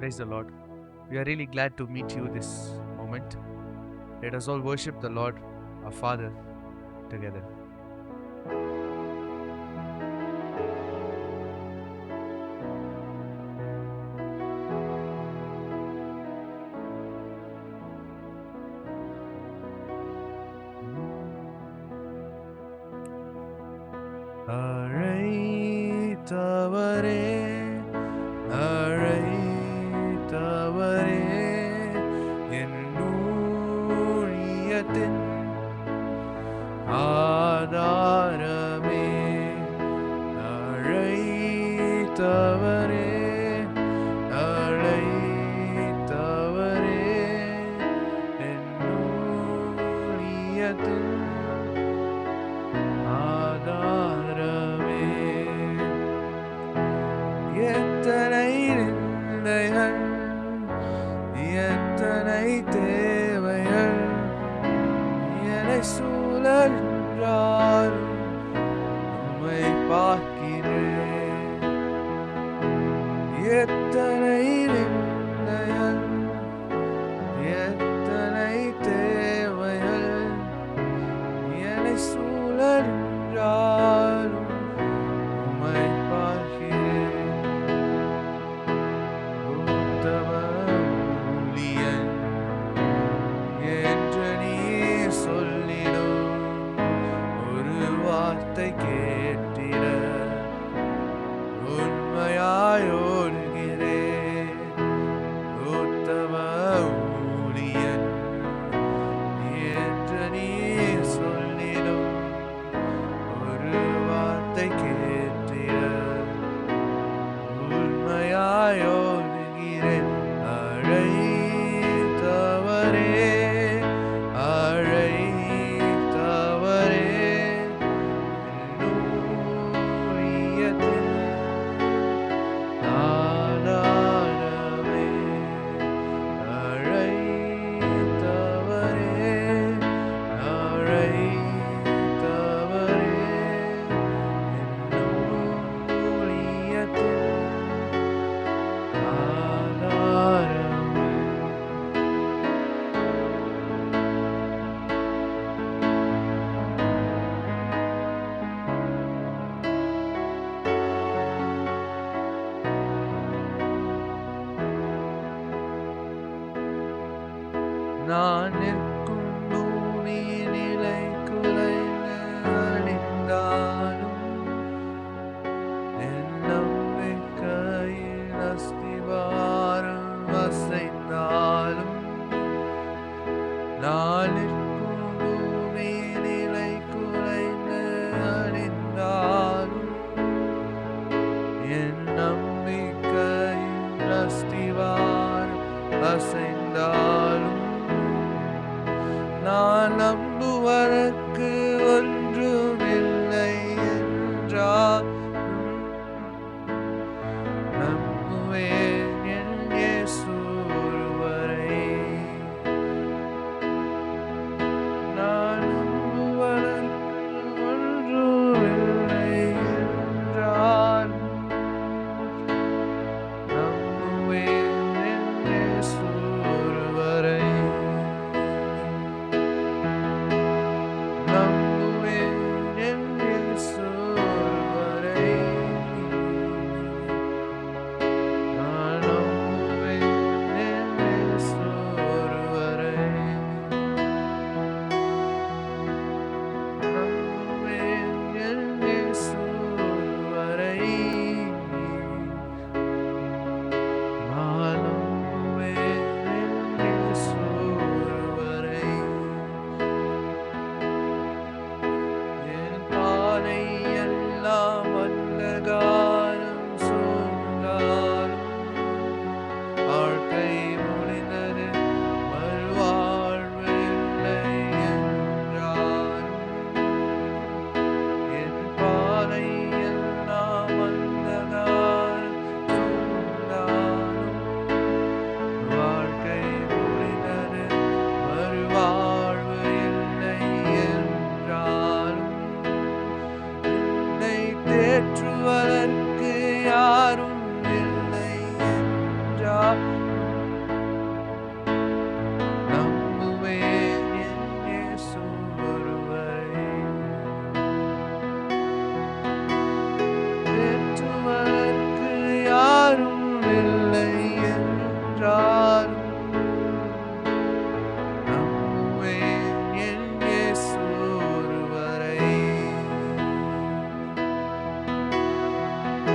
Praise the Lord. We are really glad to meet you this moment. Let us all worship the Lord, our Father, together. அழைத்தவரே அழைத்தவரே என் ஊழியத்தின் ஆதாரமே அழைத்தவரே அழைத்தவரே என் ஊழியத்தின் ஆதாரமே எத்தனை நிந்தைகள் எத்தனை தேவைகள் என்னை சூழன்றால் உம்மை பார்க்கிறேன் எத்தனை நிந்தைகள் எத்தனை தேவைகள் என்னை சூழன்றால் உம்மை பார்க்கிறேன் உத்தம ஊழியன் என்று நீ சொல்லிடும் ஒரு வார்த்தை கேட்டிட உண்மையாய் ஓடுகிறேன் உத்தம ஊழியன் என்று நீ சொல்லிடும் ஒரு வார்த்தை கேட்டிட உண்மையாய் ஓடுகிறேன் அழைத்தவரே அழைத்தவரே ஊழியத்தின் ஆதாரமே அழைத்தவரே அழைத்தவரே ஊழியத்தின் ஆதாரமே நான் நிற்கும் பூமி நிலை குலைந்து அழிந்தாலும் என் நம்பிக்கையின் அஸ்திவாரம் அசைந்தாலும் நான் நிற்கும் பூமி நிலை குலைந்து அழிந்தாலும் என் நம்பிக்கையின் அஸ்திவாரம் அசைந்தாலும் நான் நம்புவதற்கு ஒன்றுமில்லை என்றாலும் நம்புவேன் என் இயேசு ஒருவரை நான் நம்புவதற்கு ஒன்றுமில்லை என்றாலும் நம்புவேன் என் இயேசு ஒருவரை நம்புவேன் என் இயேசு ஒருவரை இல்லை என்றாலும் நம்புவேன் என் இயேசு ஒருவரை.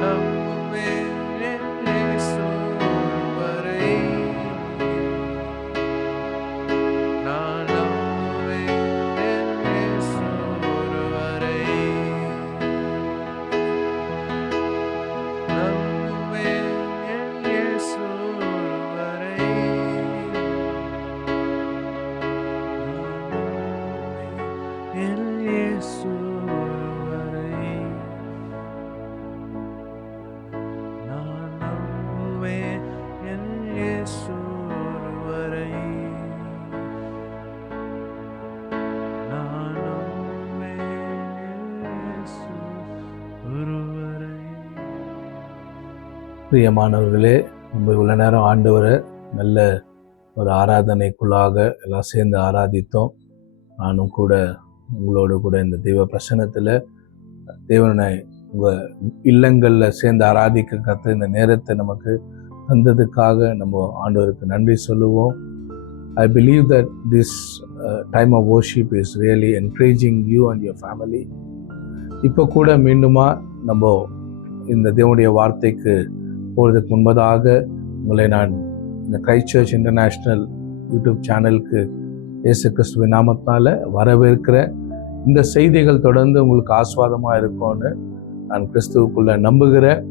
நம்புவேன் என் இயேசு ஒருவரை. நான் நம்புவேன் என் இயேசு ஒருவரை. நம்புவேன் என் இயேசு ஒருவரை. என் இயேசு ஒருவரை. நான் நம்புவேன் என் இயேசு ஒருவரை. நான் நம்புவேன் என் இயேசு ஒருவரை. பிரியமானவர்களே, நம்ம இவ்வளோ நேரம் ஆண்டவரை நல்ல ஒரு ஆராதனைக்குள்ளாக எல்லாம் சேர்ந்து ஆராதித்தோம். நானும் கூட உங்களோடு கூட இந்த தெய்வ பிரசன்னத்தில் தேவனை உங்கள் இல்லங்களில் சேர்ந்து ஆராதிக்க கற்று இந்த நேரத்தை நமக்கு தந்ததுக்காக நம்ம ஆண்டவருக்கு நன்றி சொல்லுவோம். I believe that this time of worship is really encouraging you and your family. இப்போ கூட மீண்டுமா நம்ம இந்த தேவனுடைய வார்த்தைக்கு போகிறதுக்கு முன்பதாக உங்களை நான் இந்த கிரைஸ்ட் சர்ச் இன்டர்நேஷ்னல் யூடியூப் சேனலுக்கு இயேசு கிறிஸ்துவின் நாமத்தினால வரவேற்கிறேன். இந்த செய்திகள் தொடர்ந்து உங்களுக்கு ஆசீர்வாதமாக இருக்கும்னு நான் கிறிஸ்துவுக்குள்ள நம்புகிறேன்.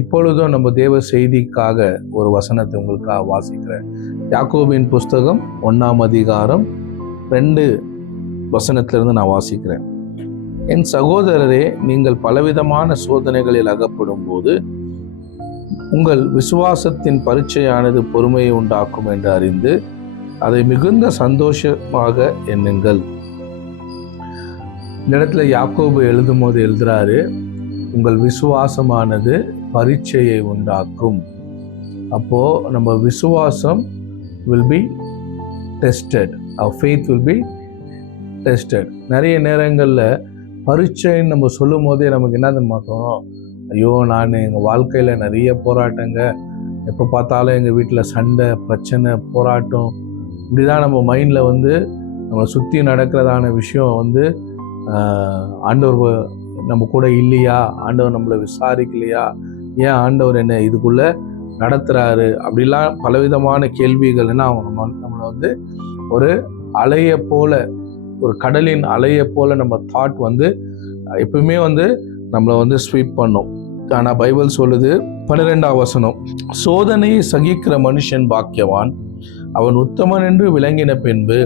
இப்பொழுதும் நம்ம தேவ செய்திக்காக ஒரு வசனத்தை உங்களுக்காக வாசிக்கிறேன். யாக்கோபின் புஸ்தகம் 1ஆம் அதிகாரம் 2 வசனத்திலிருந்து நான் வாசிக்கிறேன். என் சகோதரரே, நீங்கள் பலவிதமான சோதனைகளில் அகப்படும் போது உங்கள் விசுவாசத்தின் பரீட்சையானது பொறுமையை உண்டாக்கும் என்று அறிந்து அதை மிகுந்த சந்தோஷமாக எண்ணுங்கள். இந்த இடத்துல யாக்கோபு எழுதும் போது எழுதுறாரு, உங்கள் விசுவாசமானது பரீட்சையை உண்டாக்கும். அப்போ நம்ம விசுவாசம் will be tested, our faith will be tested. நிறைய நேரங்களில் பரீட்சைன்னு நம்ம சொல்லும் போதே நமக்கு என்ன தோணும், ஐயோ நான் எங்கள் வாழ்க்கையில் நிறைய போராட்டங்க, எப்போ பார்த்தாலும் எங்கள் வீட்டில் சண்டை, பிரச்சனை, போராட்டம், இப்படி தான் நம்ம மைண்டில் வந்து நம்மளை சுற்றி நடக்கிறதான விஷயம் வந்து ஆண்டவர் நம்ம கூட இல்லையா, ஆண்டவர் நம்மளை விசாரிக்கலையா, ஏன் ஆண்டவர் என்ன இதுக்குள்ளே நடத்துகிறாரு, அப்படிலாம் பலவிதமான கேள்விகள்னா நம்மளை வந்து ஒரு அலையை போல, ஒரு கடலின் அலையை போல நம்ம தாட் வந்து எப்பவுமே வந்து நம்மளை வந்து ஸ்வீப் பண்ணும். ஆனால் பைபிள் சொல்லுது 12ஆம் வசனம், சோதனையை சகிக்கிற மனுஷன் பாக்கியவான், அவன் உத்தமன் என்று விளங்கின பின்பு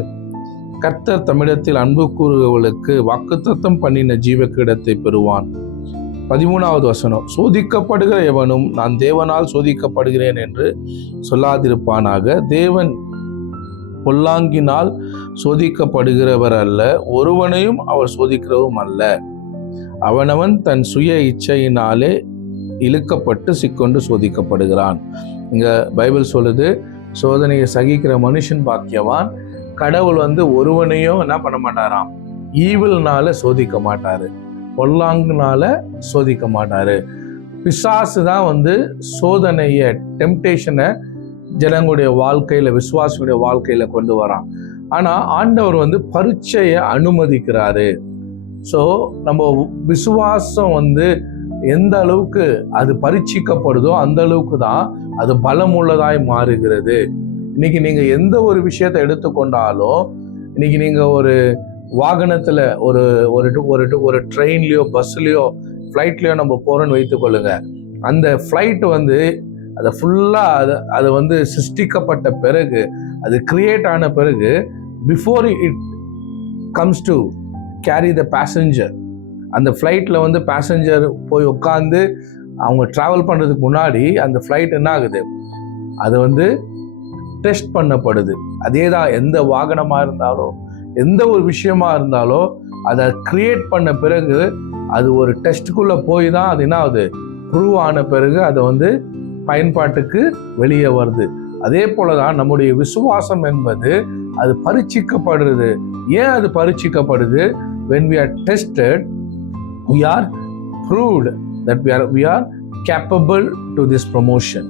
கர்த்தர் தம்மிடத்தில் அன்பு கூறுகிறவர்களுக்கு வாக்குத்தத்தம் பண்ணின ஜீவக்கிடத்தை பெறுவான். 13ஆவது வசனம், சோதிக்கப்படுகிற எவனும் நான் தேவனால் சோதிக்கப்படுகிறேன் என்று சொல்லாதிருப்பானாக. தேவன் பொல்லாங்கினால் சோதிக்கப்படுகிறவர் அல்ல, ஒருவனையும் அவர் சோதிக்கிறவரும் அல்ல. அவனவன் தன் சுய இச்சையினாலே இழுக்கப்பட்டு சிக்கொண்டு சோதிக்கப்படுகிறான். இங்க பைபிள் சொல்லுது, சோதனையை சகிக்கிற மனுஷன் பாக்கியவான். கடவுள் வந்து ஒருவனையும் என்ன பண்ண மாட்டாராம், ஈவில்னால சோதிக்க மாட்டாரு, பொல்லாங்குனால சோதிக்க மாட்டாரு. பிசாசு தான் வந்து சோதனைய, டெம்டேஷனை ஜனங்களுடைய வாழ்க்கையில, விசுவாசியுடைய வாழ்க்கையில கொண்டு வரான். ஆனா ஆண்டவர் வந்து பரீட்சையை அனுமதிக்கிறாரு. ஸோ நம்ம விசுவாசம் வந்து எந்த அளவுக்கு அது பரீட்சிக்கப்படுதோ அந்த அளவுக்கு தான் அது பலமுள்ளதாய் மாறுகிறது. இன்னைக்கு நீங்க எந்த ஒரு விஷயத்தை எடுத்துக்கொண்டாலும், இன்னைக்கு நீங்க ஒரு வாகனத்துல ஒரு ஒரு ட்ரெயின்லயோ பஸ்லயோ ஃப்ளைட்லயோ நம்ம போறோன்னு வைத்துக்கொள்ளுங்க. அந்த ஃப்ளைட் வந்து அதை ஃபுல்லா அது வந்து சிருஷ்டிக்கப்பட்ட பிறகு, அது கிரியேட் ஆன பிறகு, before it comes to carry the passenger, அந்த ஃப்ளைட்டில் வந்து பேசஞ்சர் போய் உட்காந்து அவங்க ட்ராவல் பண்ணுறதுக்கு முன்னாடி அந்த ஃப்ளைட் என்ன ஆகுது, அது வந்து டெஸ்ட் பண்ணப்படுது. அதே தான் எந்த வாகனமாக இருந்தாலும், எந்த ஒரு விஷயமா இருந்தாலும், அதை கிரியேட் பண்ண பிறகு அது ஒரு டெஸ்ட்டுக்குள்ளே போய் தான் அது என்ன ஆகுது, ப்ரூவ் ஆன பிறகு அதை வந்து பயன்பாட்டுக்கு வெளியே வருது. அதே போல தான் நம்முடைய விசுவாசம் என்பது அது பரீட்சிக்கப்படுறது. ஏன் அது பரீட்சிக்கப்படுது? when we are tested, we are proved that we are capable to this promotion.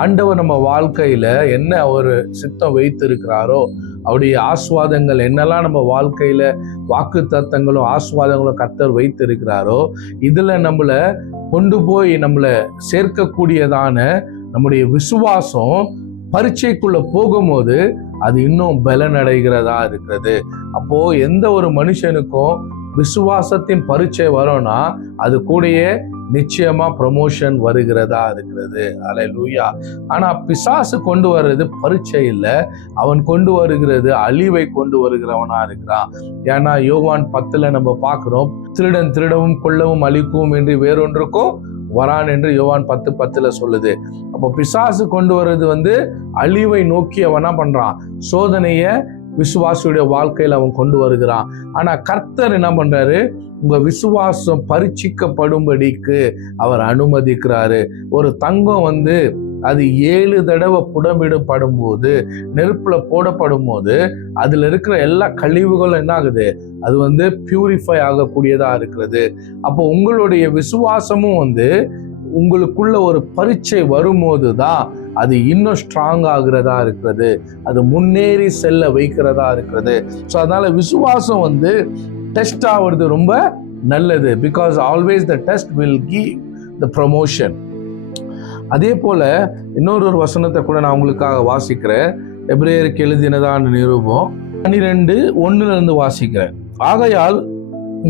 ஆண்டவர் நம்ம வாழ்க்கையில என்ன ஒரு சித்தம் வைத்து இருக்கிறாரோ, அவருடைய ஆஸ்வாதங்கள் என்னெல்லாம் நம்ம வாழ்க்கையில வாக்கு தத்தங்களும் ஆஸ்வாதங்களும் கர்த்தர் வைத்து இருக்கிறாரோ, இதுல நம்மள கொண்டு போய் நம்மள சேர்க்கக்கூடியதான நம்முடைய விசுவாசம் பரீட்சைக்குள்ள போகும்போது அது இன்னும் பலனடைகிறதா இருக்கிறது. அப்போ எந்த ஒரு மனுஷனுக்கும் விசுவாசத்தின் பரீட்சை வரும்னா அது கூடயே நிச்சயமா ப்ரமோஷன் வருகிறதா இருக்கிறது. அல்லேலூயா. ஆனா பிசாசு கொண்டு வர்றது பரீட்சை இல்லை, அவன் கொண்டு வருகிறது அழிவை கொண்டு வருகிறவனா இருக்கிறான். ஏன்னா யோவான் 10 நம்ம பார்க்கிறோம், திருடன் திருடவும் கொல்லவும் அழிக்கவும் என்று வேறொன்றுக்கும் வரான் என்று யோவான் 10:10 சொல்லுது. அப்போ பிசாசு கொண்டு வர்றது அழிவை நோக்கி அவன் என்ன பண்றான், சோதனைய விசுவாசியுடைய வாழ்க்கையில் அவன் கொண்டு வருகிறான். ஆனா கர்த்தர் என்ன பண்றாரு, உங்க விசுவாசம் பரீட்சிக்கப்படும்படிக்கு அவர் அனுமதிக்கிறாரு. ஒரு தங்கம் அது 7 தடவை புடமிடப்படும் போது, நெருப்புல போடப்படும் போது அதுல இருக்கிற எல்லா கழிவுகளும் என்ன ஆகுது, அது பியூரிஃபை ஆகக்கூடியதா இருக்கிறது. அப்போ உங்களுடைய விசுவாசமும் உங்களுக்குள்ள ஒரு பரீட்சை வரும்போது தான் அது இன்னும் ஸ்ட்ராங் ஆகுறதா இருக்கிறது, அது முன்னேறி செல்ல வைக்கிறதா இருக்கிறது. ஸோ அதனால விசுவாசம் டெஸ்ட் ஆகுறது ரொம்ப நல்லது. Because always the test will give the promotion. அதே போல இன்னொரு வசனத்தை கூட நான் உங்களுக்காக வாசிக்கிறேன். எபிரேயருக்கு எழுதினதான நிருபம் 12:1 வாசிக்கிறேன். ஆகையால்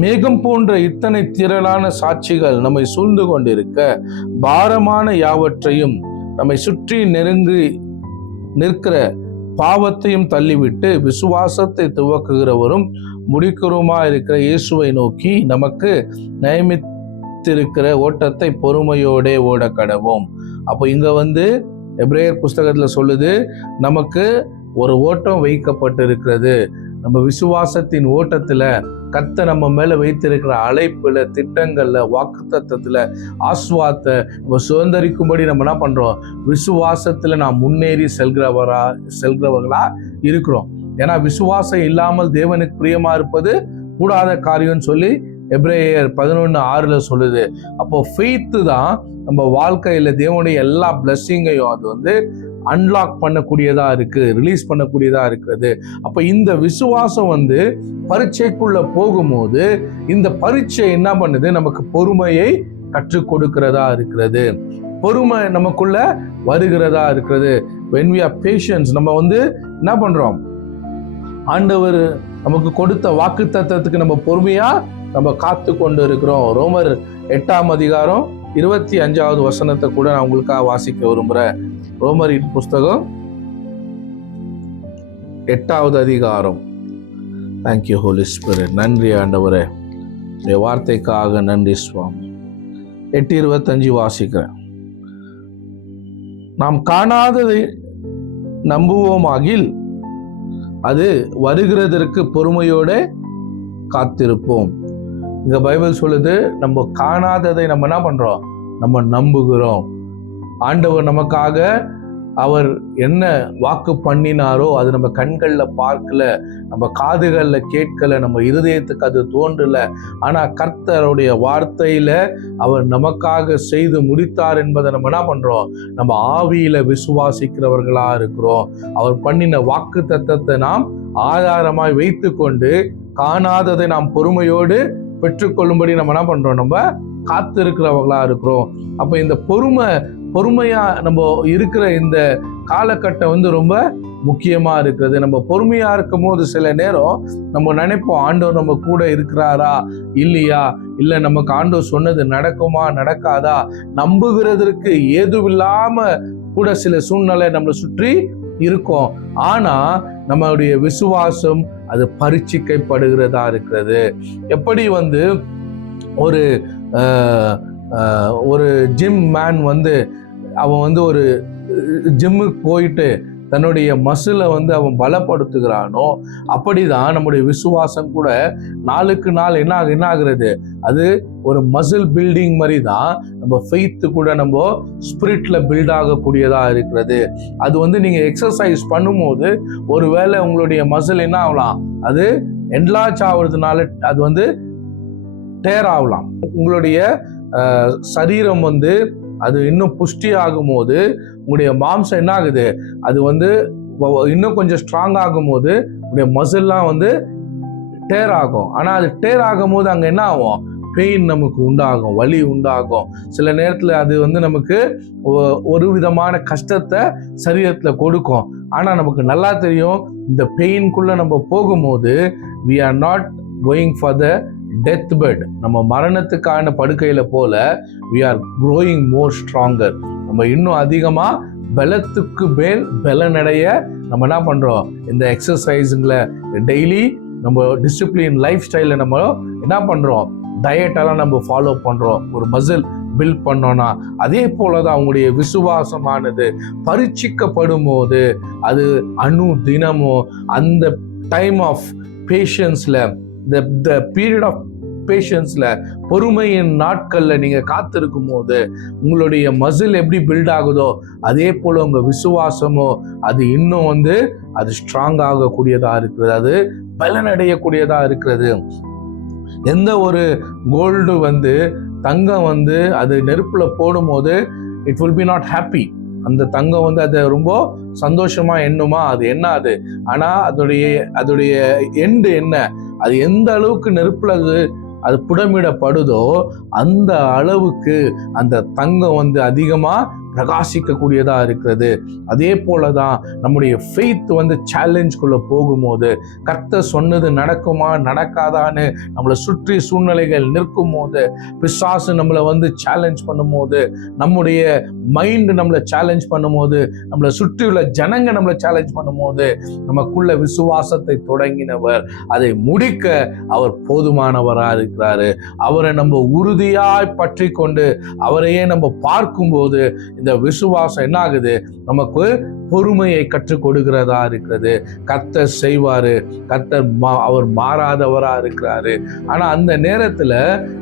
மேகம் போன்ற இத்தனை திரளான சாட்சிகள் நம்மை சூழ்ந்து கொண்டிருக்க, பாரமான யாவற்றையும் நம்மை சுற்றி நெருங்கி நிற்கிற பாவத்தையும் தள்ளிவிட்டு விசுவாசத்தை துவக்குகிறவரும் முடிக்கிறோமா இருக்கிற இயேசுவை நோக்கி நமக்கு நியமித்திருக்கிற ஓட்டத்தை பொறுமையோடே ஓட கடவோம். அப்போ இங்க எபிரேயர் புஸ்தகத்துல சொல்லுது, நமக்கு ஒரு ஓட்டம் வைக்கப்பட்டிருக்கிறது. நம்ம விசுவாசத்தின் ஓட்டத்துல கர்த்தர் நம்ம மேல வைத்திருக்கிற அழைப்புல, திட்டங்கள்ல, வாக்குத்தத்தத்துல, ஆஸ்வாத்தை நம்ம சுதந்திரிக்கும்படி நம்ம என்ன பண்றோம், விசுவாசத்துல நாம் முன்னேறி செல்கிறவர்களா இருக்கிறோம். ஏன்னா விசுவாசம் இல்லாமல் தேவனுக்கு பிரியமா இருப்பது கூடாத காரியம்னு சொல்லி எபிரேயர் 11:6 சொல்லுது. அப்போ ஃபெய்த் தான் நம்ம வாழ்க்கையில தேவனுடைய எல்லா பிளஸ்ஸிங்கையும் அது அன்லாக் பண்ணக்கூடியதா இருக்கு, ரிலீஸ் பண்ணக்கூடியதா இருக்கிறது. அப்ப இந்த விசுவாசம் பரீட்சைக்குள்ள போகும்போது இந்த பரீட்சை என்ன பண்ணுது, நமக்கு பொறுமையை கற்றுக் கொடுக்கிறதா இருக்கிறது. பொறுமை நமக்குள்ள வருகிறதா இருக்கிறது. when we are patience, நம்ம என்ன பண்றோம், ஆண்டவர் நமக்கு கொடுத்த வாக்கு தத்தத்துக்கு நம்ம பொறுமையா நம்ம காத்து கொண்டு இருக்கிறோம். ரோமர் 8:25 கூட நான் உங்களுக்காக வாசிக்க விரும்புறேன். ரோமரின் புஸ்தகம் 8 தேங்க்யூ ஹோலி ஸ்பிரிட். நன்றி ஆண்டவரே, உடைய வார்த்தைக்காக நன்றி சுவாமி. 8:25 வாசிக்கிறேன். நாம் காணாததை நம்புவோமாகில் அது வருகிறதற்கு பொறுமையோட காத்திருப்போம். இங்க பைபிள் சொல்லுது, நம்ம காணாததை நம்ம என்ன பண்றோம், நம்ம நம்புகிறோம். ஆண்டவர் நமக்காக அவர் என்ன வாக்கு பண்ணினாரோ அது நம்ம கண்கள்ல பார்க்கல, நம்ம காதுகள்ல கேட்கல, நம்ம இருதயத்துக்கு அது தோன்றல. ஆனா கர்த்தருடைய வார்த்தையில அவர் நமக்காக செய்து முடித்தார் என்பதை நம்ம என்ன பண்றோம், நம்ம ஆவியில விசுவாசிக்கிறவர்களா இருக்கிறோம். அவர் பண்ணின வாக்கு தத்தத்தை நாம் ஆதாரமாய் வைத்து கொண்டு காணாததை நாம் பொறுமையோடு பெற்றுக்கொள்ளும்படி நம்ம என்ன பண்றோம், நம்ம காத்து இருக்கிறவங்களா இருக்கிறோம். அப்ப இந்த பொறுமையா நம்ம இருக்கிற இந்த காலகட்டம் ரொம்ப முக்கியமா இருக்கிறது. நம்ம பொறுமையா இருக்கும் போது சில நேரம் நம்ம நினைப்போம், ஆண்டவர் நம்ம கூட இருக்கிறாரா இல்லையா, இல்ல நமக்கு ஆண்டவர் சொன்னது நடக்குமா நடக்காதா, நம்புகிறதற்கு ஏதுவில்லாம கூட சில சூழ்நிலை நம்மளை சுற்றி இருக்கும். ஆனா நம்மளுடைய விசுவாசம் அது பரீட்சிக்கப்படுகிறதா இருக்கிறது. எப்படி ஒரு ஜிம் மேன் அவன் ஒரு ஜிம்முக்கு போயிட்டு தன்னுடைய மசிலை அவன் பலப்படுத்துகிறானோ, அப்படிதான் நம்முடைய விசுவாசம் கூட நாளுக்கு நாள் என்ன ஆகுறது, அது ஒரு மசில் பில்டிங் மாதிரி தான் நம்ம ஃபெய்த் கூட நம்ம ஸ்பிரிட்ல பில்ட் ஆகக்கூடியதா இருக்கிறது. அது நீங்க எக்ஸசைஸ் பண்ணும்போது ஒருவேளை உங்களுடைய மசில் என்ன ஆகலாம், அது என்லார்ஜ் ஆகுறதுனால அது டேர் ஆகலாம். உங்களுடைய சரீரம் அது இன்னும் புஷ்டி ஆகும் போது உங்களுடைய மாம்சம் என்ன ஆகுது, அது வந்து இன்னும் கொஞ்சம் ஸ்ட்ராங் ஆகும் போது உங்களுடைய மசில்லாம் வந்து டேர் ஆகும். ஆனால் அது டேர் ஆகும் போது அங்கே என்ன ஆகும், பெயின் நமக்கு உண்டாகும், வலி உண்டாகும். சில நேரத்தில் அது வந்து நமக்கு ஒரு விதமான கஷ்டத்தை சரீரத்தில் கொடுக்கும். ஆனால் நமக்கு நல்லா தெரியும், இந்த பெயின்குள்ளே நம்ம போகும்போது we are not going for the death bed. நம்ம மரணத்துக்கான படுக்கையில் போல we are growing more stronger. நம்ம இன்னும் அதிகமாக பலத்துக்கு மேல் பலனடைய நம்ம என்ன பண்ணுறோம், இந்த எக்ஸசைஸுங்களை டெய்லி நம்ம டிசிப்ளின் லைஃப் ஸ்டைலில் நம்ம என்ன பண்ணுறோம், டயட்டெல்லாம் நம்ம ஃபாலோ பண்ணுறோம், ஒரு மசில் பில்ட் பண்ணோன்னா. அதே போல தான் அவங்களுடைய விசுவாசமானது பரீட்சிக்கப்படும் போது அது தினமும் அந்த டைம் ஆஃப் பேஷன்ஸில், த பீரியட் ஆஃப் பேஷன்ஸில், பொறுமையின் நாட்களில் நீங்கள் காத்திருக்கும் போது உங்களுடைய மசில் எப்படி பில்ட் ஆகுதோ அதே போல் உங்கள் விசுவாசமோ அது இன்னும் வந்து அது ஸ்ட்ராங் ஆகக்கூடியதாக இருக்கிறது, அது பலனடையக்கூடியதாக இருக்கிறது. எந்த ஒரு கோல்டு வந்து தங்கம் வந்து அது நெருப்பில் போடும்போது it will be not happy. அந்த தங்கம் வந்து அதை ரொம்ப சந்தோஷமா எண்ணுமா, அது எண்ணாது. ஆனால் அதோடைய எண்டு என்ன, அது எந்த அளவுக்கு நெருப்பில் அது புடமிடப்படுதோ அந்த அளவுக்கு அந்த தங்கம் வந்து அதிகமாக பிரகாசிக்கக்கூடியதாக இருக்கிறது. அதே போல தான் நம்முடைய ஃபெய்த் வந்து சேலஞ்சுக்குள்ளே போகும்போது, கர்த்தர் சொன்னது நடக்குமா நடக்காதான்னு நம்மளை சுற்றி சூழ்நிலைகள் நிற்கும் போது, பிசாசு நம்மளை வந்து சேலஞ்ச் பண்ணும்போது, நம்முடைய மைண்டு நம்மளை சேலஞ்ச் பண்ணும்போது, நம்மளை சுற்றியுள்ள ஜனங்க நம்மளை சேலஞ்ச் பண்ணும்போது, நமக்குள்ள விசுவாசத்தை தொடங்கினவர் அதை முடிக்க அவர் போதுமானவராக இருக்கிறாரு. அவரை நம்ம உறுதியாய் பற்றி கொண்டு அவரையே நம்ம பார்க்கும்போது இந்த விசுவாசம் என்ன ஆகுது, நமக்கு பொறுமையை கற்றுக் கொடுக்கிறதா இருக்கிறது. கர்த்தர் செய்வாரு, கர்த்தர் அவர் மாறாதவரா இருக்கிறாரு. ஆனா அந்த நேரத்துல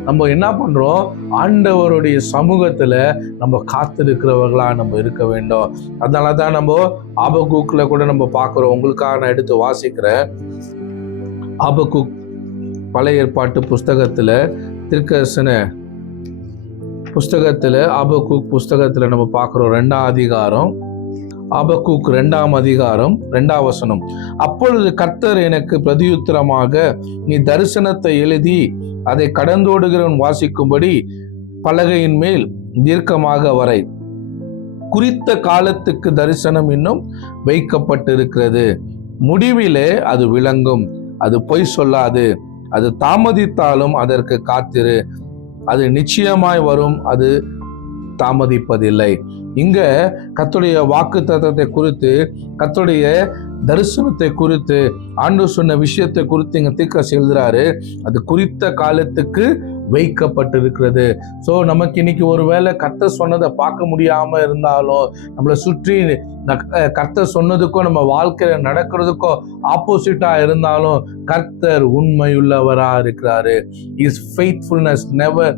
நம்ம என்ன பண்றோம், ஆண்டவருடைய சமூகத்துல நம்ம காத்திருக்கிறவர்களா நம்ம இருக்க வேண்டும். அதனாலதான் நம்ம ஆபக்கூக்ல கூட நம்ம பார்க்கிறோம். உங்களுக்காக நான் எடுத்து வாசிக்கிறேன். ஆபக்கூக் பழைய ஏற்பாட்டு புஸ்தகத்துல, தீர்க்கதரிசன புஸ்தகத்துல, ஆபக்கூக் புஸ்தகத்துல நம்ம பார்க்கிறோம் 2ஆம் அதிகாரம், ஆபக்கூக் 2ஆம் அதிகாரம் 2ஆம் வசனம். அப்பொழுது கர்த்தர் எனக்கு பிரதியுத்தரமாக, நீ தரிசனத்தை எழுதி அதை கடந்தோடுகிறவன் வாசிக்கும்படி பலகையின் மேல் தீர்க்கமாக வரை. குறித்த காலத்துக்கு தரிசனம் இன்னும் வைக்கப்பட்டிருக்கிறது. முடிவிலே அது விளங்கும், அது பொய் சொல்லாது. அது தாமதித்தாலும் அதற்கு காத்திரு, அது நிச்சயமாய் வரும், அது தாமதிப்பதில்லை. இங்க கர்த்தருடைய வாக்குத்தத்தத்தை குறித்து, கர்த்தருடைய தரிசனத்தை குறித்து, ஆண்டவர் சொன்ன விஷயத்தை குறித்து இங்க தீர்க்கதரிசி எழுதுறாரு. அது குறித்த காலத்துக்கு வைக்கப்பட்டிருக்கிறது. ஸோ நமக்கு இன்னைக்கு ஒருவேளை கர்த்தர் சொன்னதை பார்க்க முடியாம இருந்தாலும், நம்மளை சுற்றி கர்த்தர் சொன்னதுக்கும் நம்ம வாழ்க்கையில நடக்கிறதுக்கோ ஆப்போசிட்டா இருந்தாலும், கர்த்தர் உண்மையுள்ளவரா இருக்கிறாரு. His faithfulness never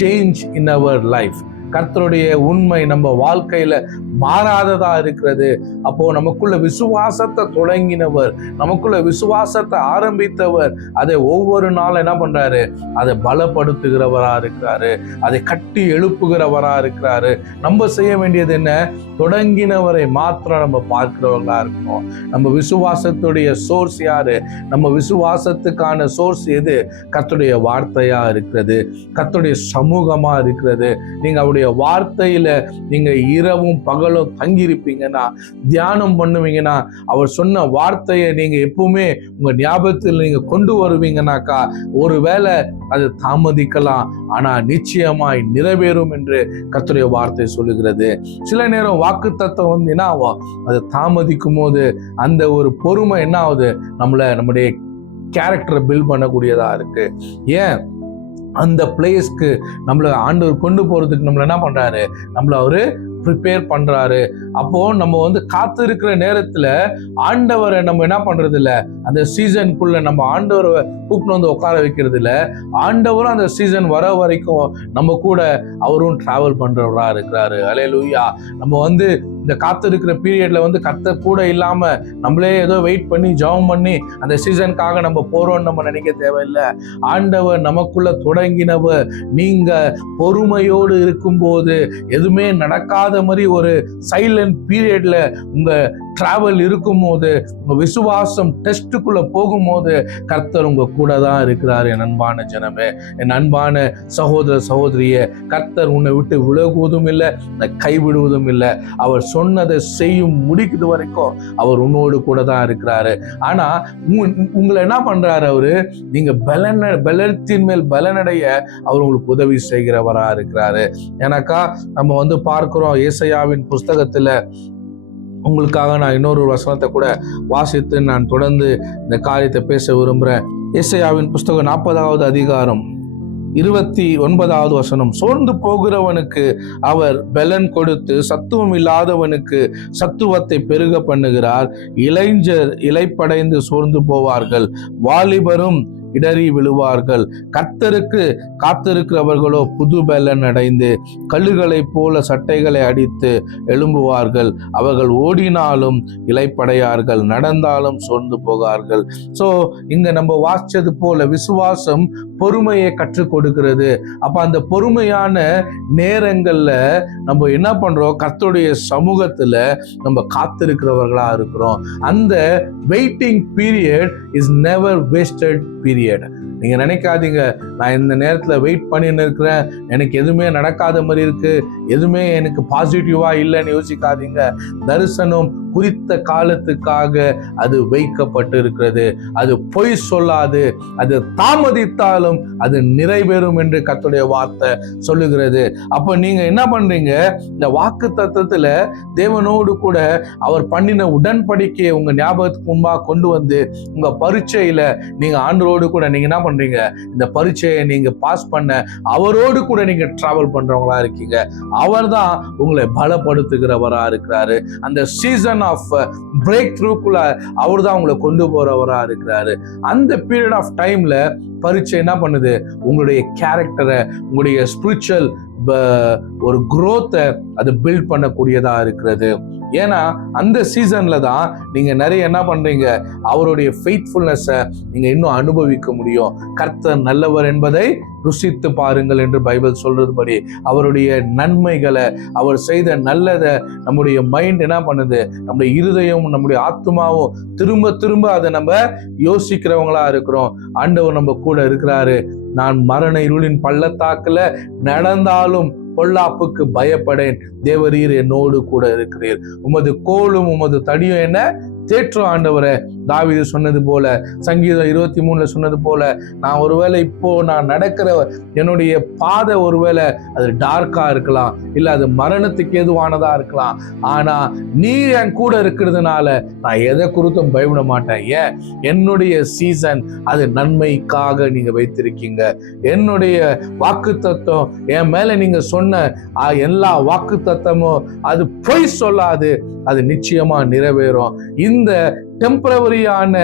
change in our life. கர்த்தருடைய உண்மை நம்ம வாழ்க்கையில மாறாததா இருக்கிறது. அப்போ நமக்குள்ள விசுவாசத்தை தொடங்கினவர், நமக்குள்ள விசுவாசத்தை ஆரம்பித்தவர், அதை ஒவ்வொரு நாளும் என்ன பண்றாரு, அதை பலப்படுத்துகிறவரா இருக்கிறாரு, அதை கட்டி எழுப்புகிறவரா இருக்கிறாரு. நம்ம செய்ய வேண்டியது என்ன, தொடங்கினவரை மாத்திரம் நம்ம பார்க்கிறவர்களா இருக்கணும். நம்ம விசுவாசத்துடைய சோர்ஸ் யாரு, நம்ம விசுவாசத்துக்கான சோர்ஸ் எது, கர்த்தருடைய வார்த்தையா இருக்கிறது, கர்த்தருடைய சமூகமா இருக்கிறது. நீங்க அவருடைய வார்த்தையில நீங்க இரவும் பகலும் தங்கியிருப்பீங்கன்னா, தியானம் பண்ணுவீங்கன்னா, அவர் சொன்ன வார்த்தையை நீங்க எப்பவுமே உங்க ஞாபகத்தில் நீங்க கொண்டு வருவீங்கன்னாக்கா, ஒருவேளை அது தாமதிக்கலாம், ஆனா நிச்சயமாய் நிறைவேறும் என்று கர்த்தருடைய வார்த்தை சொல்லுகிறது. சில நேரம் வாக்குத்தத்தம் வந்து என்ன ஆகும், அது தாமதிக்கும் போது அந்த ஒரு பொறுமை என்ன ஆகுது, நம்முடைய கேரக்டரை பில்ட் பண்ணக்கூடியதா இருக்கு. ஏன் அந்த பிளேஸ்க்கு நம்மளை ஆண்டவர் கொண்டு போறதுக்கு நம்மளை என்ன பண்றாரு, நம்மளை அவரு ப்ரிப்பேர் பண்றாரு. அப்போ நம்ம வந்து காத்து இருக்கிற நேரத்துல ஆண்டவரை நம்ம என்ன பண்றது இல்ல, அந்த சீசனுக்குள்ள நம்ம ஆண்டவரை கூப்பிட்டு வந்து உட்கார வைக்கிறது இல்ல, ஆண்டவரும் அந்த சீசன் வர வரைக்கும் நம்ம கூட அவரும் டிராவல் பண்றவரா இருக்கிறாரு. அல்லேலூயா. நம்ம வந்து இந்த காத்திருக்கிற பீரியட்ல வந்து கர்த்தர் கூட இல்லாம நம்மளே ஏதோ வெயிட் பண்ணி ஜெபம் பண்ணி அந்த சீசனுக்காக நம்ம போறோம்னு நம்ம நினைக்க தேவையில்லை. ஆண்டவர் நமக்குள்ள தொடங்கினவர். நீங்க பொறுமையோடு இருக்கும்போது எதுவுமே நடக்காத மாதிரி ஒரு சைலண்ட் பீரியட்ல உங்க டிராவல் இருக்கும்போது, உங்க விசுவாசம் டெஸ்டுக்குள்ள போகும்போது கர்த்தர் உங்க கூட தான் இருக்கிறார். என் அன்பான ஜனமே, என் அன்பான சகோதர சகோதரிய, கர்த்தர் உன்னை விட்டு விலகுவதும் இல்லை, கைவிடுவதும் இல்லை. அவர் சொன்னதை செய்யும் முடிக்கிறது வரைக்கும் அவர் உன்னோடு கூட தான் இருக்கிறாரு. ஆனா உங்களை என்ன பண்றாரு அவரு? நீங்க பலத்தின் மேல் பலனடைய அவர் உங்களுக்கு உதவி செய்கிறவரா இருக்கிறாரு. எனக்கா நம்ம வந்து பார்க்கிறோம் ஏசாயாவின் புஸ்தகத்துல, உங்களுக்காக நான் இன்னொரு வசனத்தை கூட வாசித்து நான் தொடர்ந்து இந்த காரியத்தை பேச விரும்புகிறேன். ஏசாயாவின் புஸ்தகம் 40வது அதிகாரம் 29வது வசனம். சோர்ந்து போகிறவனுக்கு அவர் பலன் கொடுத்து சத்துவம் இல்லாதவனுக்கு சத்துவத்தை பெருக பண்ணுகிறார். இளைஞர் இளைப்படைந்து சோர்ந்து போவார்கள், வாலிபரும் இடறி விழுவார்கள். கர்த்தருக்கு காத்திருக்கிறவர்களோ புது பலன் அடைந்து கல்லுகளை போல சட்டைகளை அடித்து எழும்புவார்கள். அவர்கள் ஓடினாலும் இளைப்படையார்கள், நடந்தாலும் சோர்ந்து போகார்கள். ஸோ இங்க நம்ம வாசிச்சது போல விசுவாசம் பொறுமையை கற்றுக் கொடுக்கிறது. அப்ப அந்த பொறுமையான நேரங்கள்ல நம்ம என்ன பண்றோம்? கர்த்தருடைய சமூகத்துல நம்ம காத்திருக்கிறவர்களா இருக்கிறோம். அந்த waiting period is never wasted period. நீங்க நினைக்காதீங்க, நான் இந்த நேரத்துல வெயிட் பண்ணின்னு இருக்கிறேன், எனக்கு எதுவுமே நடக்காத மாதிரி இருக்கு, எதுவுமே எனக்கு பாசிட்டிவா இல்லைன்னு யோசிக்காதீங்க. தரிசனம் குறித்த காலத்துக்காக அது வைக்கப்பட்டு இருக்கிறது. அது பொய் சொல்லாது, அது தாமதித்தாலும் அது நிறைவேறும் என்று கர்த்தருடைய வார்த்தை சொல்லுகிறது. அப்ப நீங்க என்ன பண்றீங்க? இந்த வாக்கு தத்தத்துல தேவனோடு கூட அவர் பண்ணின உடன்படிக்கையை உங்க ஞாபகத்துக்கு முன்பாக கொண்டு வந்து உங்க பரீட்சையில நீங்க ஆண்டவரோடு கூட நீங்க என்ன பண்றீங்க? இந்த பரீட்சையை நீங்க பாஸ் பண்ண அவரோடு கூட நீங்க டிராவல் பண்றவங்களா இருக்கீங்க. அவர் தான் உங்களை பலப்படுத்துகிறவரா இருக்கிறாரு. அந்த சீசன் ஆஃப் பிரேக் த்ரூக்குள்ள அவர் தான் உங்களை கொண்டு போறவரா இருக்கிறாரு. அந்த பீரியட் ஆஃப் டைம்ல பரீட்சை என்ன பண்ணுது? உங்களுடைய கேரக்டரை, உங்களுடைய ஸ்பிரிச்சுவல் ஒரு growth அது பில்ட் பண்ணக்கூடியதா இருக்கிறது. ஏன்னா அந்த சீசன்ல தான் நீங்க நிறைய என்ன பண்றீங்க? அவருடைய ஃபெய்த்ஃபுல்னஸை நீங்க இன்னும் அனுபவிக்க முடியும். கர்த்தர் நல்லவர் என்பதை ருசித்து பாருங்கள் என்று பைபிள் சொல்றதுபடி அவருடைய நன்மைகளை, அவர் செய்த நல்லதை நம்முடைய மைண்ட் என்ன பண்ணுது? நம்முடைய இருதயம், நம்முடைய ஆத்மாவும் திரும்ப திரும்ப அதை நம்ம யோசிக்கிறவங்களா இருக்கிறோம். ஆண்டவர் நம்ம கூட இருக்கிறாரு. நான் மரண இருளின் பள்ளத்தாக்குல நடந்தாலும் பொல்லாப்புக்கு பயப்படேன், தேவரீர் என்னோடு கூட இருக்கிறீர், உமது கோலும் உமது தடியும் என்ன தேற்றும் ஆண்டவரே. தாவீது சொன்னது போல, சங்கீதம் 23 சொன்னது போல, நான் ஒருவேளை இப்போ நான் நடக்கிற என்னுடைய பாதை ஒருவேளை அது டார்க்கா இருக்கலாம், இல்ல அது மரணத்துக்கு ஏதுவானதா இருக்கலாம், ஆனா நீ என் கூட இருக்கிறதுனால நான் எதை குறித்தும் பயப்பட மாட்டேன். ஏன்? என்னுடைய சீசன் அது நன்மைக்காக நீங்க வைத்திருக்கீங்க. என்னுடைய வாக்கு தத்துவம் என் மேல நீங்க சொன்ன எல்லா வாக்கு தத்துவமும் அது பொய் சொல்லாது, அது நிச்சயமா நிறைவேறும். இந்த டெம்பரவரியான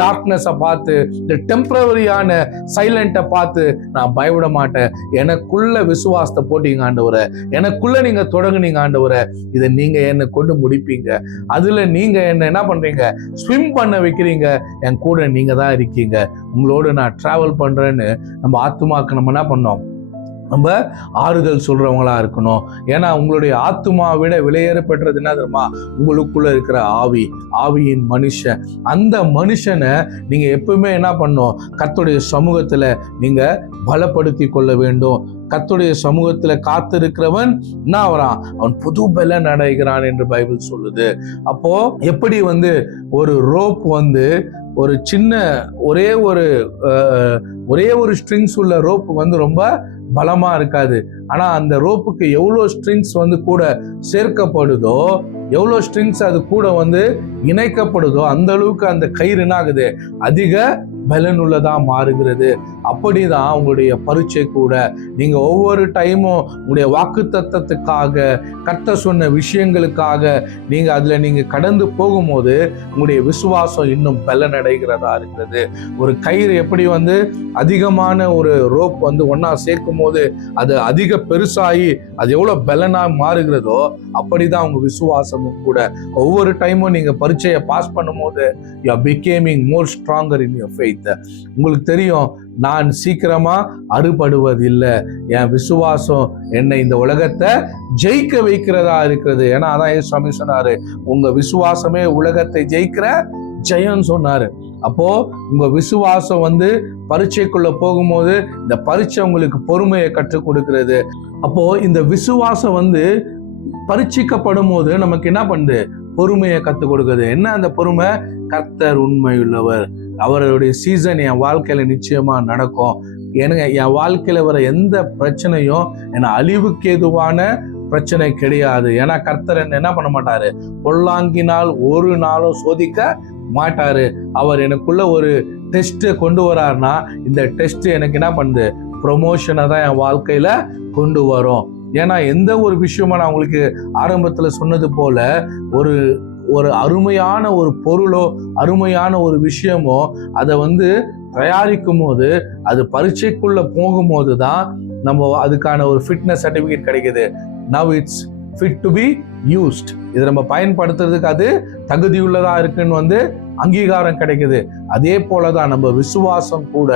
டார்க்னஸை பார்த்து, இந்த டெம்பரவரியான சைலண்ட்டை பார்த்து நான் பயப்பட மாட்டேன். எனக்குள்ள விசுவாசத்தை போட்டீங்க ஆண்டவரே, எனக்குள்ள நீங்க தொடங்குனீங்க ஆண்டவரே, இதை நீங்க என்னை கொண்டு முடிப்பீங்க. அதுல நீங்க என்ன பண்றீங்க? ஸ்விம் பண்ண வைக்கிறீங்க. என் கூட நீங்க தான் இருக்கீங்க, உங்களோட நான் டிராவல் பண்றேன்னு நம்ம ஆத்துமாக்கு நம்ம என்ன பண்ணோம்? நம்ம ஆறுதல் சொல்றவங்களா இருக்கணும். ஏன்னா உங்களுடைய ஆத்துமா விட விலையேற பெற்றது என்ன தெரியுமா? உங்களுக்குள்ள இருக்கிற ஆவி, ஆவியின் மனுஷன். அந்த மனுஷனை நீங்க எப்பவுமே என்ன பண்ணணும்? கர்த்தருடைய சமூகத்துல நீங்க பலப்படுத்தி கொள்ள வேண்டும். கர்த்தருடைய சமூகத்துல காத்திருக்கிறவன் என்ன ஆகிறான்? அவன் புது பலன் அடைகிறான் என்று பைபிள் சொல்லுது. அப்போ எப்படி ஒரு ரோப் ஒரு சின்ன ஒரே ஒரு ஸ்ட்ரிங்ஸ் உள்ள ரோப் ரொம்ப பலமா இருக்காது. ஆனா அந்த ரோப்புக்கு எவ்வளவு ஸ்ட்ரிங்ஸ் கூட சேர்க்கப்படுதோ, எவ்வளவு ஸ்ட்ரிங்ஸ் அது கூட இணைக்கப்படுதோ, அந்த அளவுக்கு அந்த கயிறு என்ன ஆகுது? அதிக பலனுள்ளதா மாறுகிறது. அப்படிதான் உங்களுடைய பரீட்சை கூட. நீங்க ஒவ்வொரு டைமும் உங்களுடைய வாக்கு தத்தத்துக்காக, கர்த்தர் சொன்ன விஷயங்களுக்காக நீங்க கடந்து போகும்போது உங்களுடைய விசுவாசம் இன்னும் பலன் அடைகிறதா இருக்கிறது. ஒரு கயிறு எப்படி அதிகமான ஒரு ரோப் ஒன்னா சேர்க்கும் போது அது அதிக பெருசாகி அது எவ்வளவு பலனா மாறுகிறதோ அப்படிதான் உங்க விசுவாசமும் கூட. ஒவ்வொரு டைமும் நீங்க பரீட்சையை பாஸ் பண்ணும்போது you are becoming more stronger in your faith. உங்களுக்கு தெரியும், நான் சீக்கிரமா அறுபடுவதில்லை, என் விசுவாசம் என்னை இந்த உலகத்தை ஜெயிக்க வைக்கிறதா இருக்கிறது. ஏன்னா அதான் இயேசு சொன்னாரு, உங்க விசுவாசமே உலகத்தை ஜெயிக்கிற ஜெயம் சொன்னாரு. அப்போ உங்க விசுவாசம் பரீட்சைக்குள்ள போகும்போது இந்த பரீட்சை உங்களுக்கு பொறுமையை கற்றுக் கொடுக்கிறது. அப்போ இந்த விசுவாசம் பரீட்சிக்கப்படும் போது நமக்கு என்ன பண்ணுது? பொறுமையை கற்றுக் கொடுக்குது. என்ன அந்த பொறுமை? கர்த்தர் உண்மையுள்ளவர், அவருடைய சீசன் என் வாழ்க்கையில நிச்சயமா நடக்கும். எனக்கு என் வாழ்க்கையில வர எந்த பிரச்சனையும் என்ன அழிவுக்கு ஏதுவான பிரச்சனை கிடையாது. ஏன்னா கர்த்தர் என்ன பண்ண மாட்டாரு, பொல்லாங்கினால் ஒரு நாளும் சோதிக்க மாட்டாரு. அவர் எனக்குள்ள ஒரு டெஸ்ட் கொண்டு வராருன்னா இந்த டெஸ்ட் எனக்கு என்ன பண்ணுது? ப்ரொமோஷனை தான் என் வாழ்க்கையில கொண்டு வரும். ஏன்னா எந்த ஒரு விஷயமா நான் உங்களுக்கு ஆரம்பத்துல சொன்னது போல ஒரு அருமையான ஒரு பொருளோ அருமையான ஒரு விஷயமோ அதை தயாரிக்கும் போது அது பரீட்சைக்குள்ள போகும்போது தான் நம்ம அதுக்கான ஒரு ஃபிட்னஸ் சர்டிபிகேட் கிடைக்குது. Now it's fit to be used. இதை நம்ம பயன்படுத்துறதுக்கு அது தகுதியுள்ளதா இருக்குன்னு அங்கீகாரம் கிடைக்குது. அதே போலதான் நம்ம விசுவாசம் கூட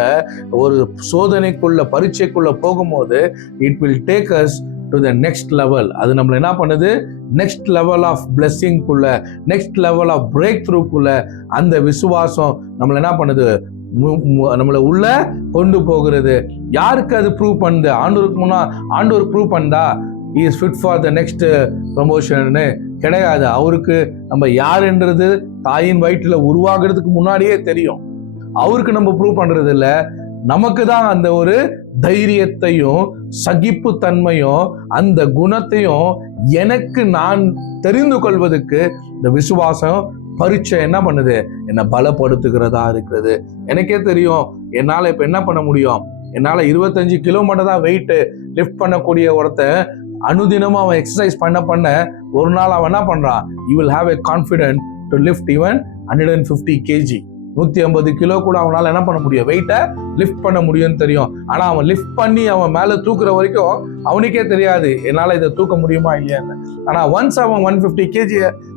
ஒரு சோதனைக்குள்ள பரீட்சைக்குள்ள போகும்போது it will take us to the next level. அது நம்மள என்ன பண்ணுது? நெக்ஸ்ட் லெவல் ஆஃப் பிளெஸிங்குள்ள, நெக்ஸ்ட் லெவல் ஆஃப் பிரேக் த்ரூக்குள்ள அந்த விசுவாசம் நம்மள என்ன பண்ணுது? நம்மள உள்ள கொண்டு போகிறது. யாருக்கு அது ப்ரூவ் பண்ணுது? ஆண்டவருக்கு முன்னா ஆண்டவர் ப்ரூவ் பண்ணா he is fit for the next promotion கிடையாது. அவருக்கு நம்ம யாருன்றது தாயின் வயிற்றுல உருவாகிறதுக்கு முன்னாடியே தெரியும். அவருக்கு நம்ம ப்ரூவ் பண்றது இல்ல, நமக்கு தான் அந்த ஒரு தைரியத்தையும் சகிப்பு தன்மையும் அந்த குணத்தையும் எனக்கு நான் தெரிந்து கொள்வதற்கு இந்த விசுவாசம் பரீட்சை என்ன பண்ணுது? என்னை பலப்படுத்துகிறதா இருக்கிறது. எனக்கே தெரியும், என்னால இப்ப என்ன பண்ண முடியும்? என்னால 25 கிலோமீட்டர் தான் வெயிட் லிஃப்ட் பண்ணக்கூடிய ஒருத்தன் அனுதினமும் அவன் எக்ஸசைஸ் பண்ண ஒரு நாள் அவன் என்ன பண்றான்? you will have a confidence to lift even 150 kg. 150 kilo கூட அவனால என்ன பண்ண முடியும்? வெயிட்டை லிஃப்ட் பண்ண முடியும்னு தெரியும். ஆனா அவன் லிஃப்ட் பண்ணி அவன் மேல தூக்குற வரைக்கும் அவனுக்கே தெரியாது என்னால இதை தூக்க முடியுமா இல்லையான்னு. ஆனா ஒன்ஸ் அவன் 150 kg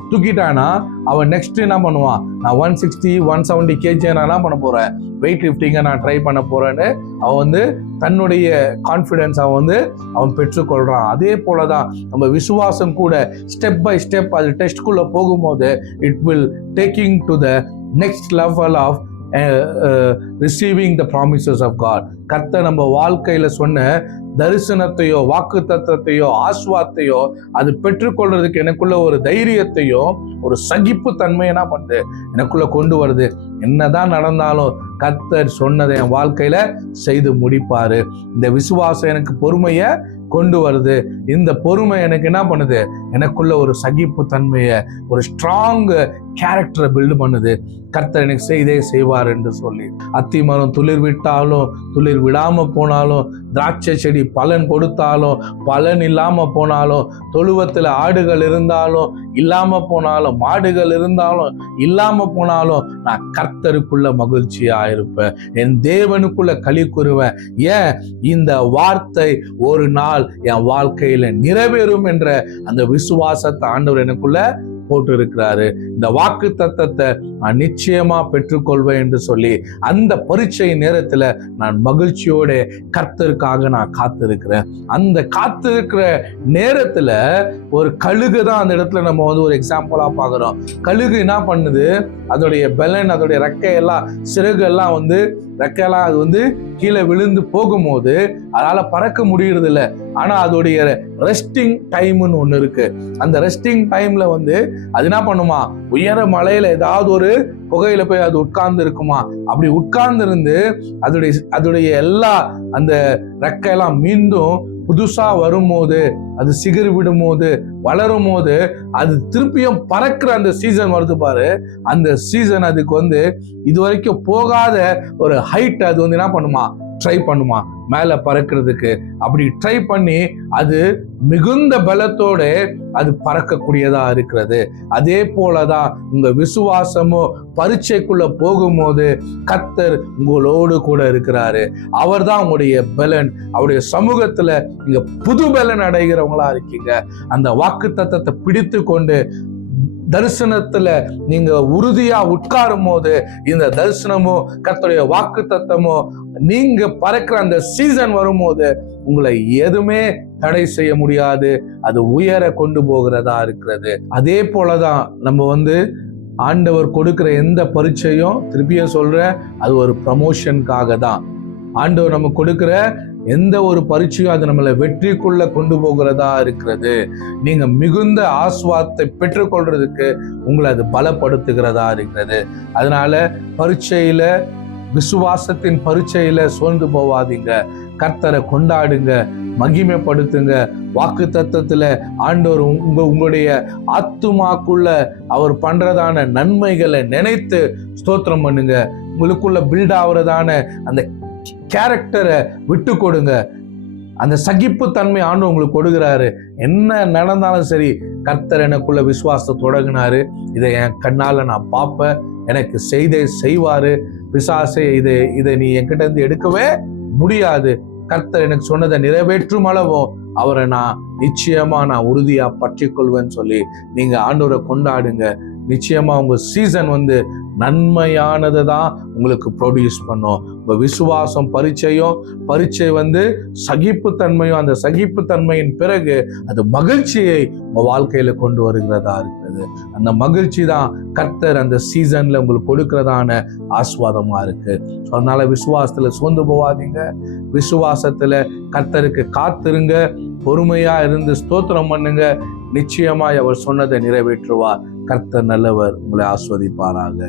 தூக்கிட்டானா அவன் நெக்ஸ்ட் என்ன பண்ணுவான்? நான் 160 170 kg நான் என்ன பண்ண போறேன்? வெயிட் லிஃப்டிங்கை நான் ட்ரை பண்ண போறேன்னு அவன் தன்னுடைய கான்ஃபிடன்ஸ் அவன் பெற்றுக்கொள்றான். அதே போலதான் நம்ம விசுவாசம் கூட ஸ்டெப் பை ஸ்டெப் அது டெஸ்ட்குள்ள போகும்போது it will taking to the next level of receiving the promises of God. கர்த்தர் நம்ம வாழ்க்கையில சொன்ன தரிசனத்தையோ வாக்கு தத்துவத்தையோ ஆஸ்வாத்தையோ அது பெற்றுக்கொள்றதுக்கு எனக்குள்ள ஒரு தைரியத்தையோ ஒரு சகிப்பு தன்மை என்ன பண்ணுது? எனக்குள்ள கொண்டு வருது. என்னதான் நடந்தாலும் கர்த்தர் சொன்னதை என் வாழ்க்கையில செய்து முடிப்பாரு. இந்த விசுவாசம் எனக்கு பொறுமைய கொண்டு வருது. இந்த பொறுமை எனக்கு என்ன பண்ணுது? எனக்குள்ள ஒரு சகிப்பு தன்மையை ஒரு ஸ்ட்ராங் கேரக்டரை பில்டு பண்ணுது. கர்த்தர் எனக்கு செய்தே செய்வார் என்று சொல்லி, அத்தி மரம் துளிர் விட்டாலும் துளிர் விடாம போனாலும், திராட்சை செடி பலன் கொடுத்தாலும் பலன் இல்லாம போனாலும், தொழுவத்துல ஆடுகள் இருந்தாலும் இல்லாம போனாலும், மாடுகள் இருந்தாலும் இல்லாம போனாலும், நான் கர்த்தருக்குள்ள மகிழ்ச்சியா இருப்பேன், என் தேவனுக்குள்ள களி கூறுவேன். ஏன்? இந்த வார்த்தை ஒரு நாள் என் வாழ்க்கையில நிறைவேறும் என்ற அந்த விசுவாசத்தை ஆண்டவர் எனக்குள்ள போட்டு இருக்கிறாரு. இந்த வாக்கு தத்தத்தை நான் நிச்சயமா பெற்றுக்கொள்வேன் என்று சொல்லி அந்த பரீட்சை நேரத்துல நான் மகிழ்ச்சியோட கர்த்தருக்காக நான் காத்திருக்கிறேன். அந்த காத்திருக்கிற நேரத்துல ஒரு கழுகு தான் அந்த இடத்துல நம்ம ஒரு எக்ஸாம்பிளா பாக்குறோம். கழுகு என்ன பண்ணுது? அதோடைய பெலன், அதோடைய ரெக்கையெல்லாம் சிறகு எல்லாம் ரெக்கையெல்லாம் அது கீழே விழுந்து போகும்போது அதால பறக்க முடியறது இல்லை. ஆனா அதோடைய ரெஸ்டிங் டைம்னு ஒண்ணு இருக்கு. அந்த ரெஸ்டிங் டைம்ல அது என்ன பண்ணுமா? உயர மலையில ஏதாவது ஒரு புகையில போய் அது உட்கார்ந்து இருக்குமா? அப்படி உட்கார்ந்து இருந்து அதோடைய எல்லா அந்த ரெக்கையெல்லாம் மீண்டும் புதுசா வரும்போது, அது சிகிர் விடும் போது, வளரும் போது, அது திருப்பியும் பறக்கிற அந்த சீசன் வருது பாரு. அந்த சீசன் அதுக்கு இது வரைக்கும் போகாத ஒரு ஹைட் அது என்ன பண்ணுமா? ட்ரை பண்ணுமா மேலே பறக்கிறதுக்கு. அப்படி ட்ரை பண்ணி அது மிகுந்த பலத்தோட அது பறக்கக்கூடியதா இருக்கிறது. அதே போலதான் உங்க விசுவாசமும் பரீட்சைக்குள்ள போகும்போது கர்த்தர் உங்களோடு கூட இருக்கிறாரு. அவர் தான் உங்களுடைய பலன். அவருடைய சமூகத்துல நீங்க புது பலன் அடைகிறவங்களா இருக்கீங்க. அந்த வாக்குத்தத்தத்தை பிடித்து கொண்டு தரிசனத்துல நீங்க உறுதியா உட்காரும் போது இந்த தரிசனமோ கர்த்தருடைய வாக்குத்தத்தமோ நீங்க பறக்கிற அந்த சீசன் வரும்போது உங்களை எதுவுமே தடை செய்ய முடியாது. அது உயர கொண்டு போகிறதா இருக்கிறது. அதே போலதான் நம்ம ஆண்டவர் கொடுக்கிற எந்த பரீட்சையும் திருப்பியும் சொல்றேன், அது ஒரு ப்ரமோஷனுக்காக தான். ஆண்டவர் நம்ம கொடுக்கிற எந்த ஒரு பரீட்சையும் அது நம்மளை வெற்றிக்குள்ள கொண்டு போகிறதா இருக்கிறது. நீங்க மிகுந்த ஆசீர்வாதத்தை பெற்றுக்கொள்றதுக்கு உங்களை அது பலப்படுத்துகிறதா இருக்கிறது. அதனால பரீட்சையில, விசுவாசத்தின் பரீட்சையில சோர்ந்து போவாதீங்க. கர்த்தரை கொண்டாடுங்க, மகிமைப்படுத்துங்க. வாக்கு தத்தத்துல ஆண்டவர் உங்களுடைய ஆத்துமாக்குள்ள அவர் பண்றதான நன்மைகளை நினைத்து ஸ்தோத்திரம் பண்ணுங்க. உங்களுக்குள்ள பில்ட் ஆகுறதான அந்த கேரக்டரை விட்டு கொடுங்க. அந்த சகிப்பு தன்மை ஆண்டு உங்களுக்கு கொடுக்கிறாரு. என்ன நடந்தாலும் சரி, கர்த்தர் எனக்குள்ள விசுவாசத்தை தொடங்கினாரு, இதை என் கண்ணால நான் பார்ப்பேன், எனக்கு செய்வாரு. பிசாசே இதை நீ என்கிட்ட இருந்து எடுக்கவே முடியாது. கர்த்தர் எனக்கு சொன்னதை நிறைவேற்றும் அளவும் அவரை நான் நிச்சயமா நான் உறுதியா பற்றி கொள்வேன்னு சொல்லி நீங்க ஆண்டவரை கொண்டாடுங்க. நிச்சயமா உங்க சீசன் நன்மையானதை தான் உங்களுக்கு ப்ரொடியூஸ் பண்ணும். உங்க விசுவாசம் பரீட்சை சகிப்புத்தன்மையும், அந்த சகிப்புத்தன்மையின் பிறகு அது மகிழ்ச்சியை உங்க வாழ்க்கையில கொண்டு வருகிறதா இருக்கிறது. அந்த மகிழ்ச்சி தான் கர்த்தர் அந்த சீசன்ல உங்களுக்கு கொடுக்கிறதான ஆசீர்வாதமா இருக்கு. அதனால விசுவாசத்துல சோர்ந்து போவாதீங்க. விசுவாசத்துல கர்த்தருக்கு காத்திருங்க. பொறுமையா இருந்து ஸ்தோத்திரம் பண்ணுங்க. நிச்சயமாய் அவர் சொன்னதை நிறைவேற்றுவார். கர்த்தர் நல்லவர். உங்களை ஆஸ்வதிப்பாராக.